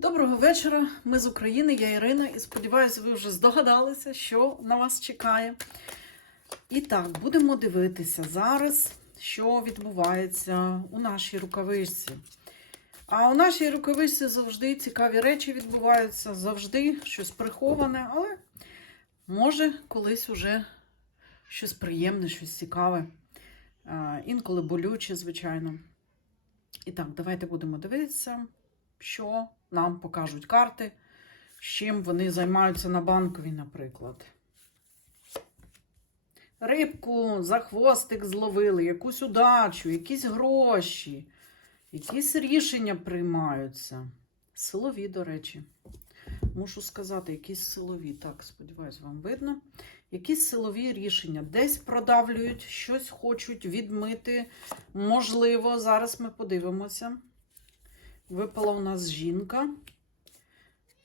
Доброго вечора. Ми з України, я Ірина, і сподіваюся, ви вже здогадалися, що на вас чекає. І так, будемо дивитися зараз, що відбувається у нашій рукавичці. А у нашій рукавичці завжди цікаві речі відбуваються, завжди щось приховане, але може колись уже щось приємне, щось цікаве. Інколи болюче, звичайно. І так, давайте будемо дивитися, що нам покажуть карти, з чим вони займаються на банковій, наприклад. Рибку за хвостик зловили, якусь удачу, якісь гроші, якісь рішення приймаються. Силові, до речі. Мушу сказати, якісь силові. Так, сподіваюсь, вам видно. Якісь силові рішення. Десь продавлюють, щось хочуть відмити. Можливо, зараз ми подивимося. Випала у нас жінка.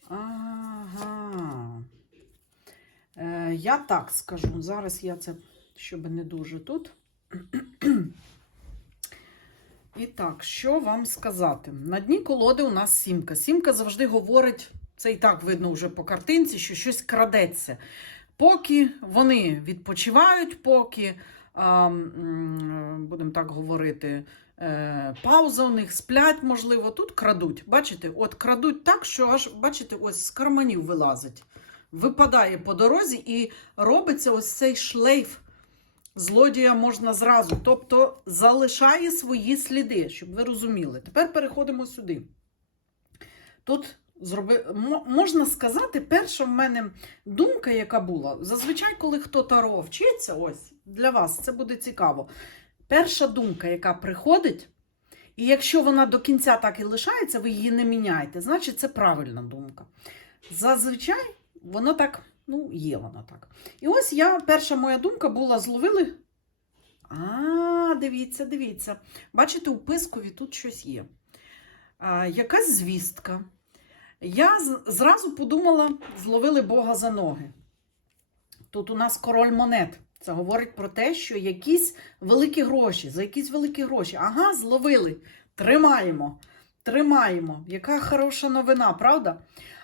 Ага. Е, я так скажу. Зараз я це, щоб не дуже тут. І так, що вам сказати? На дні колоди у нас сімка. Сімка завжди говорить, це і так видно вже по картинці, що щось крадеться. Поки вони відпочивають, поки, будемо так говорити, пауза у них сплять, можливо, тут крадуть. Бачите, от крадуть так, що аж, бачите, ось з карманів вилазить. Випадає по дорозі і робиться ось цей шлейф. Злодія можна зразу, тобто залишає свої сліди, щоб ви розуміли. Тепер переходимо сюди. Тут зроби... можна сказати, перша в мене думка, яка була, зазвичай, коли хто таро вчиться, ось для вас це буде цікаво. Перша думка, яка приходить, і якщо вона до кінця так і лишається, ви її не міняєте, значить це правильна думка. Зазвичай воно так, ну, є воно так. І ось я, перша моя думка була: зловили. А, дивіться, дивіться. Бачите, у пискові тут щось є. А, якась звістка. Я зразу подумала, зловили Бога за ноги. Тут у нас король монет. Це говорить про те, що якісь великі гроші, за якісь великі гроші. Ага, зловили. Тримаємо. Тримаємо. Яка хороша новина, правда?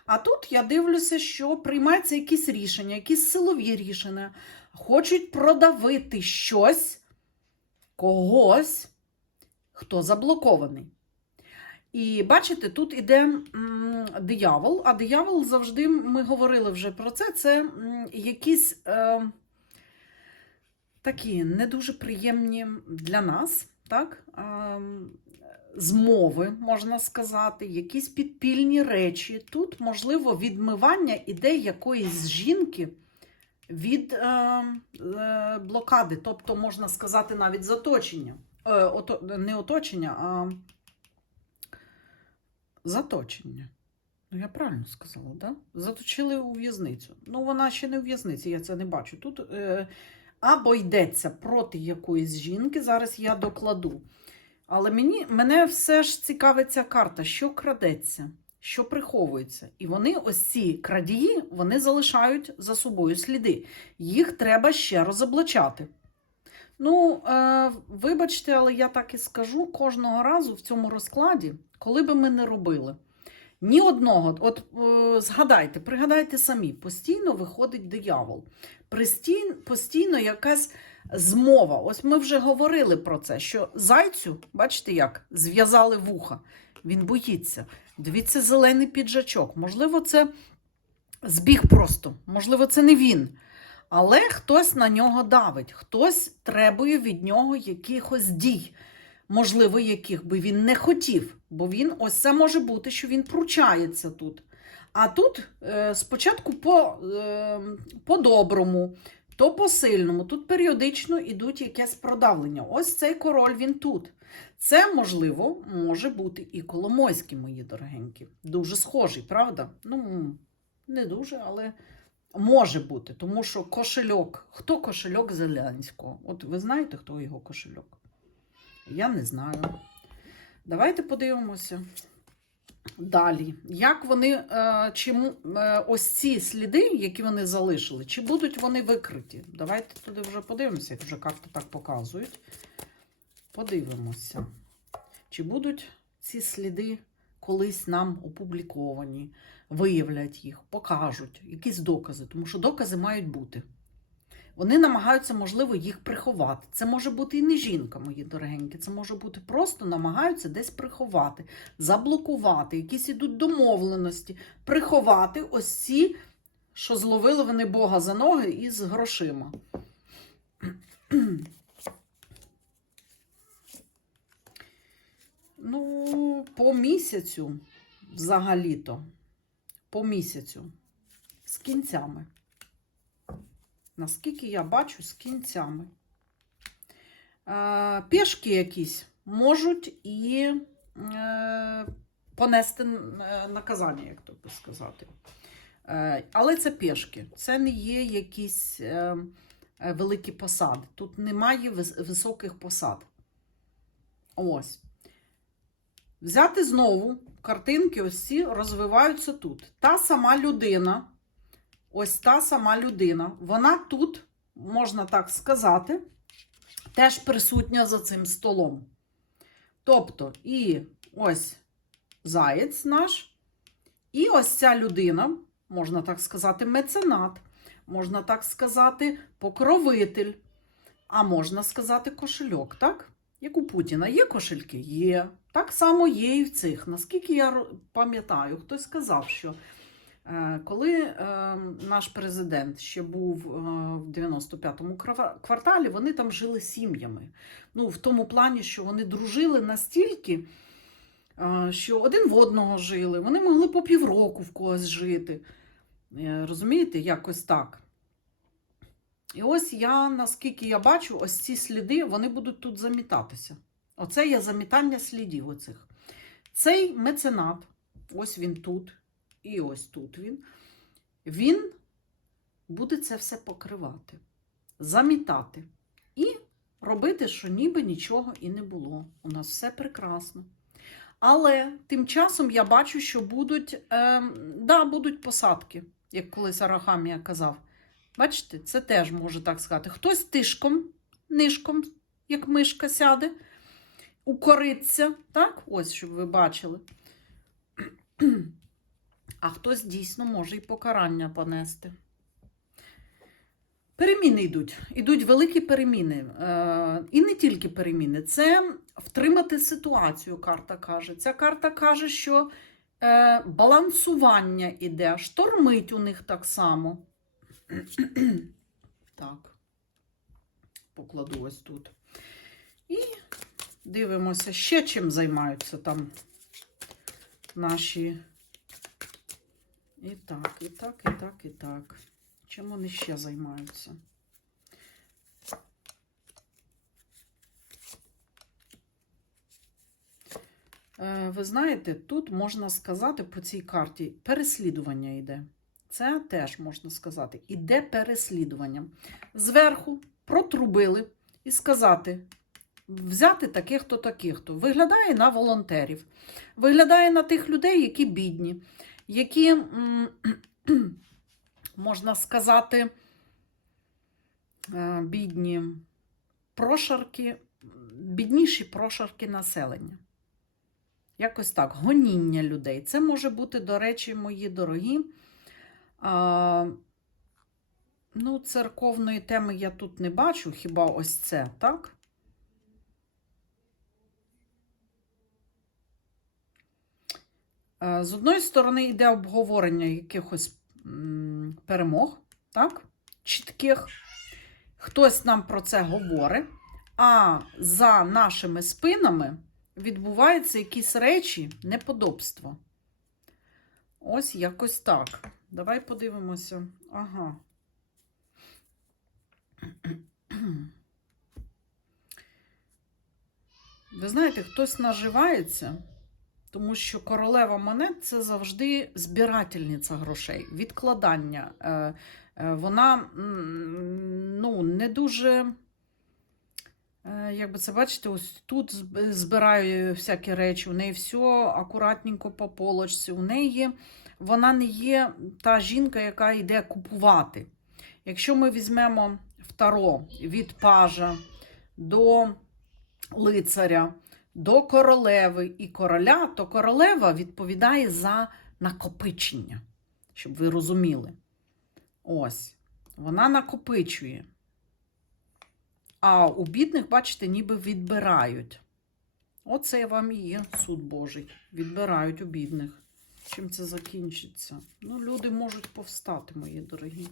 А тут я дивлюся, що приймаються якісь рішення, якісь силові рішення. Хочуть продавити щось, когось, хто заблокований. І бачите, тут іде диявол, а диявол завжди, ми говорили вже про це, це якісь е, такі не дуже приємні для нас, так? Змови, можна сказати, якісь підпільні речі. Тут, можливо, відмивання ідей якоїсь жінки від е, е, блокади, тобто, можна сказати, навіть заточення. Е, ото, не оточення, а заточення. Ну, я правильно сказала, да? Заточили у в'язницю. Ну, вона ще не у в'язниці, я це не бачу. Тут е, або йдеться проти якоїсь жінки, зараз я докладу. Але мені, мене все ж цікавить ця карта, що крадеться, що приховується. І вони, ось ці крадії, вони залишають за собою сліди. Їх треба ще розоблачати. Ну, е, вибачте, але я так і скажу кожного разу в цьому розкладі, коли би ми не робили. Ні одного, от е, згадайте, пригадайте самі, постійно виходить диявол. Постійно якась змова. Ось ми вже говорили про це, що зайцю, бачите як, зв'язали вуха. Він боїться. Дивіться, зелений піджачок. Можливо, це збіг просто, можливо, це не він. Але хтось на нього давить, хтось требує від нього якихось дій, можливо, яких би він не хотів. Бо він ось це може бути, що він пручається тут. А тут е, спочатку по, е, по-доброму, то по-сильному. Тут періодично йдуть якесь продавлення. Ось цей король він тут. Це, можливо, може бути і Коломойський, мої дорогенькі. Дуже схожий, правда? Ну, не дуже, але може бути. Тому що кошельок. Хто кошельок Зеленського? От ви знаєте, хто його кошельок? Я не знаю. Давайте подивимося. Далі, як вони, е, чому е, ось ці сліди, які вони залишили, чи будуть вони викриті? Давайте туди вже подивимося, як вже карти так показують. Подивимося, чи будуть ці сліди колись нам опубліковані, виявлять їх, покажуть якісь докази, тому що докази мають бути. Вони намагаються, можливо, їх приховати. Це може бути і не жінка, мої дорогенькі. Це може бути просто намагаються десь приховати, заблокувати, якісь ідуть домовленості, приховати ось ці, що зловили вони Бога за ноги із грошима. Ну, по місяцю, взагалі-то, по місяцю, з кінцями. Наскільки я бачу, з кінцями. Е, пішки якісь можуть і е, понести е, наказання, як то би сказати. Але це пішки. Це не є якісь великі посади. Тут немає високих посад. Ось. Взяти знову картинки, ось ці розвиваються тут. Та сама людина, ось та сама людина, вона тут, можна так сказати, теж присутня за цим столом. Тобто, і ось заєць наш, і ось ця людина, можна так сказати, меценат, можна так сказати, покровитель, а можна сказати, кошельок, так? Як у Путіна є кошельки? Є. Так само є і в цих. Наскільки я пам'ятаю, хтось сказав, що коли е, наш президент ще був е, в 95-му кварталі, вони там жили сім'ями. Ну, в тому плані, що вони дружили настільки, е, що один в одного жили, вони могли по півроку в когось жити. Е, Розумієте, якось так. І ось я, наскільки я бачу, ось ці сліди, вони будуть тут замітатися. Оце є замітання слідів оцих. Цей меценат, ось він тут, і ось тут він, він буде це все покривати, замітати і робити, що ніби нічого і не було. У нас все прекрасно. Але тим часом я бачу, що будуть, е, да, будуть посадки, як колись Арахамія казав. Бачите, це теж може так сказати. Хтось тишком, нишком, як мишка сяде, укориться, так? Ось, щоб ви бачили. А хтось дійсно може і покарання понести. Переміни йдуть. Ідуть великі переміни. Е, і не тільки переміни. Це втримати ситуацію, карта каже. Ця карта каже, що е, балансування іде, штормить у них так само. Так. Покладу ось тут. І дивимося, ще чим займаються там наші. І так, і так, і так, і так. Чим вони ще займаються? Е, Ви знаєте, тут можна сказати по цій карті переслідування йде. Це теж можна сказати. Іде переслідування. Зверху протрубили і сказати: взяти таких-то, таких-то. Виглядає на волонтерів, виглядає на тих людей, які бідні, які, можна сказати, е, бідні прошарки, бідніші прошарки населення. Якось так, гоніння людей. Це може бути, до речі, мої дорогі. Ну, церковної теми я тут не бачу, хіба ось це, так? З одної сторони йде обговорення якихось перемог, так? Чітких. Хтось нам про це говорить, а за нашими спинами відбуваються якісь речі, неподобства. Ось якось так. Давай подивимося. Ага. Ви знаєте, хтось наживається, тому що королева монет це завжди збирательниця грошей, відкладання. Е, е, Вона ну, не дуже. Е, Як би це бачите, ось тут зб- збираю всякі речі, у неї все акуратненько по полочці. У неї вона не є та жінка, яка йде купувати. Якщо ми візьмемо второ від пажа до лицаря, до королеви і короля, то королева відповідає за накопичення, щоб ви розуміли. Ось, вона накопичує. А у бідних, бачите, ніби відбирають. Оце вам і є суд Божий. Відбирають у бідних. Чим це закінчиться? Ну, люди можуть повстати, мої дорогі.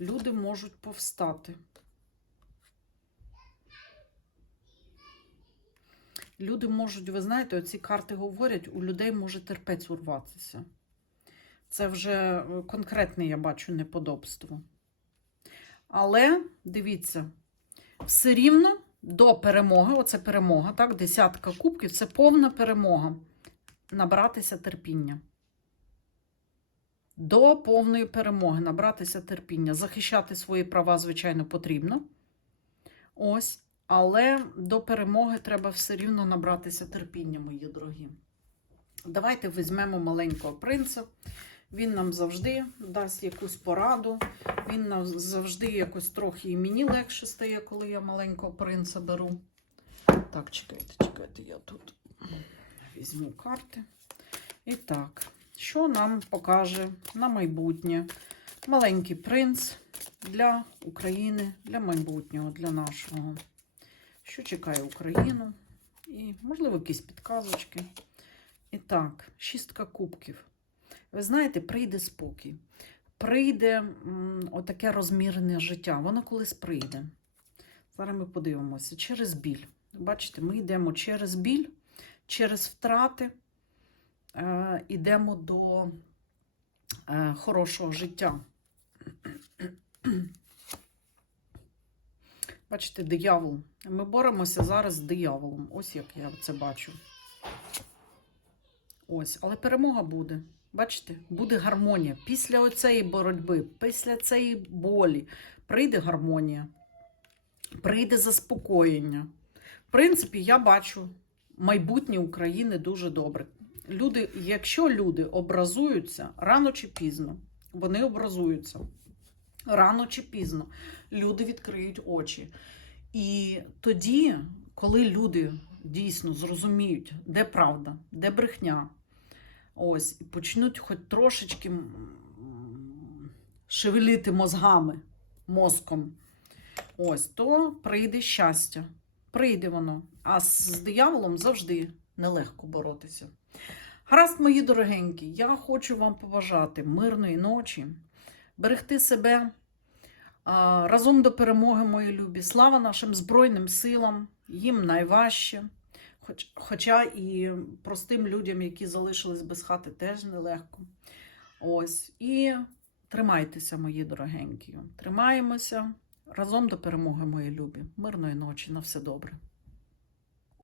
Люди можуть повстати. Люди можуть, ви знаєте, оці карти говорять, у людей може терпець урватися. Це вже е, конкретне, я бачу, неподобство. Але дивіться, все рівно до перемоги, оце перемога, так, десятка кубків, це повна перемога. Набратися терпіння. До повної перемоги набратися терпіння. Захищати свої права, звичайно, потрібно. Ось. Але до перемоги треба все рівно набратися терпіння, мої дорогі. Давайте візьмемо маленького принца. Він нам завжди дасть якусь пораду. Він нам завжди якось трохи і мені легше стає, коли я маленького принца беру. Так, чекайте, чекайте, я тут візьму карти. І так, що нам покаже на майбутнє маленький принц для України, для майбутнього, для нашого. Що чекає Україну? І, можливо, якісь підказочки. І так, шістка кубків. Ви знаєте, прийде спокій. Прийде отаке розмірене життя. Воно колись прийде. Зараз ми подивимося. Через біль. Бачите, ми йдемо через біль, через втрати, е, йдемо до е, хорошого життя. Бачите, диявол. Ми боремося зараз з дияволом. Ось як я це бачу. Ось, але перемога буде. Бачите, буде гармонія. Після оцеї боротьби, після цієї болі прийде гармонія, прийде заспокоєння. В принципі, я бачу майбутнє України дуже добре. Люди, якщо люди образуються рано чи пізно, вони образуються. Рано чи пізно люди відкриють очі. І тоді, коли люди дійсно зрозуміють, де правда, де брехня, ось, і почнуть хоч трошечки м, шевелити мозгами, мозком, ось, то прийде щастя. Прийде воно. А з дияволом завжди нелегко боротися. Гаразд, мої дорогенькі, я хочу вам побажати мирної ночі, берегти себе. Разом до перемоги, мої любі. Слава нашим Збройним силам, їм найважче. Хоч, хоча і простим людям, які залишились без хати, теж нелегко. Ось. І тримайтеся, мої дорогенькі. Тримаємося. Разом до перемоги, мої любі. Мирної ночі, на все добре.